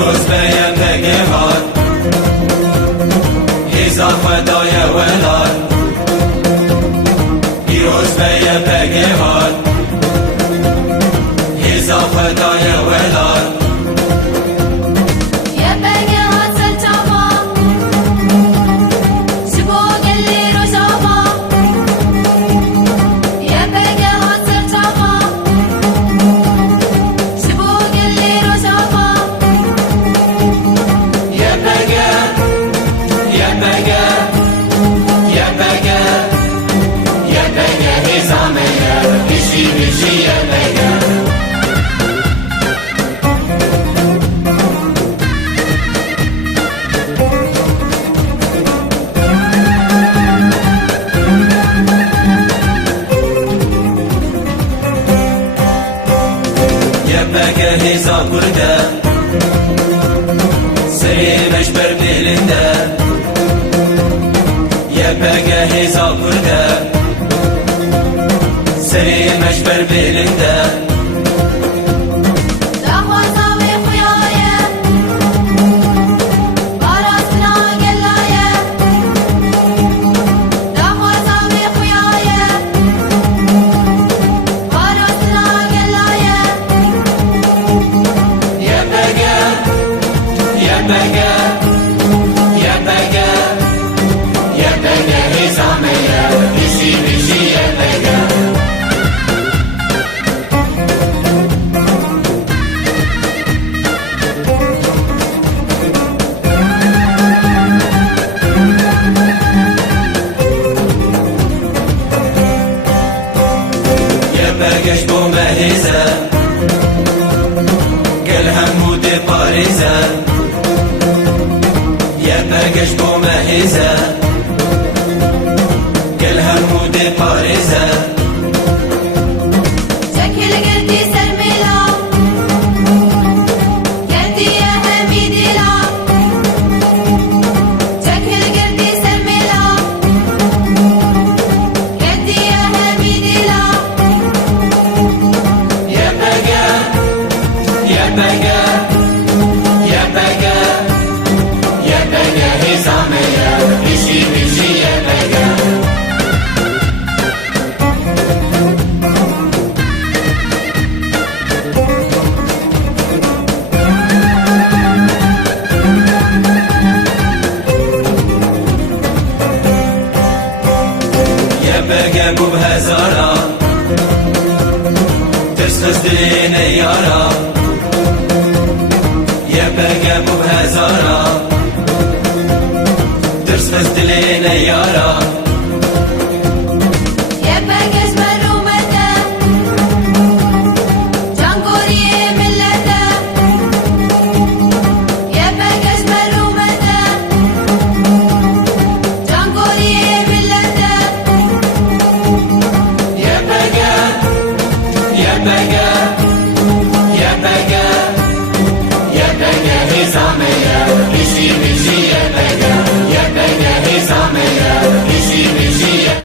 پیروز بیم بگهاد هزا خدای ولاد پیروز بیم بگهاد هزا خدای ولاد هزا کرده سری مشبر بیلنده یه بگه هزا کرده سری مشبر بیلنده برگشت بو مهیزه گل همود پاریزه یه برگشت بو مهیزه گل همود پاریزه شکل گردی سرمیلا گردی همیدی لا شکل گردی سرمیلا گردی همیدی لا بگه بو هزارا ترس دلین یارا یه بگه بو هزارا ترس دلین یارا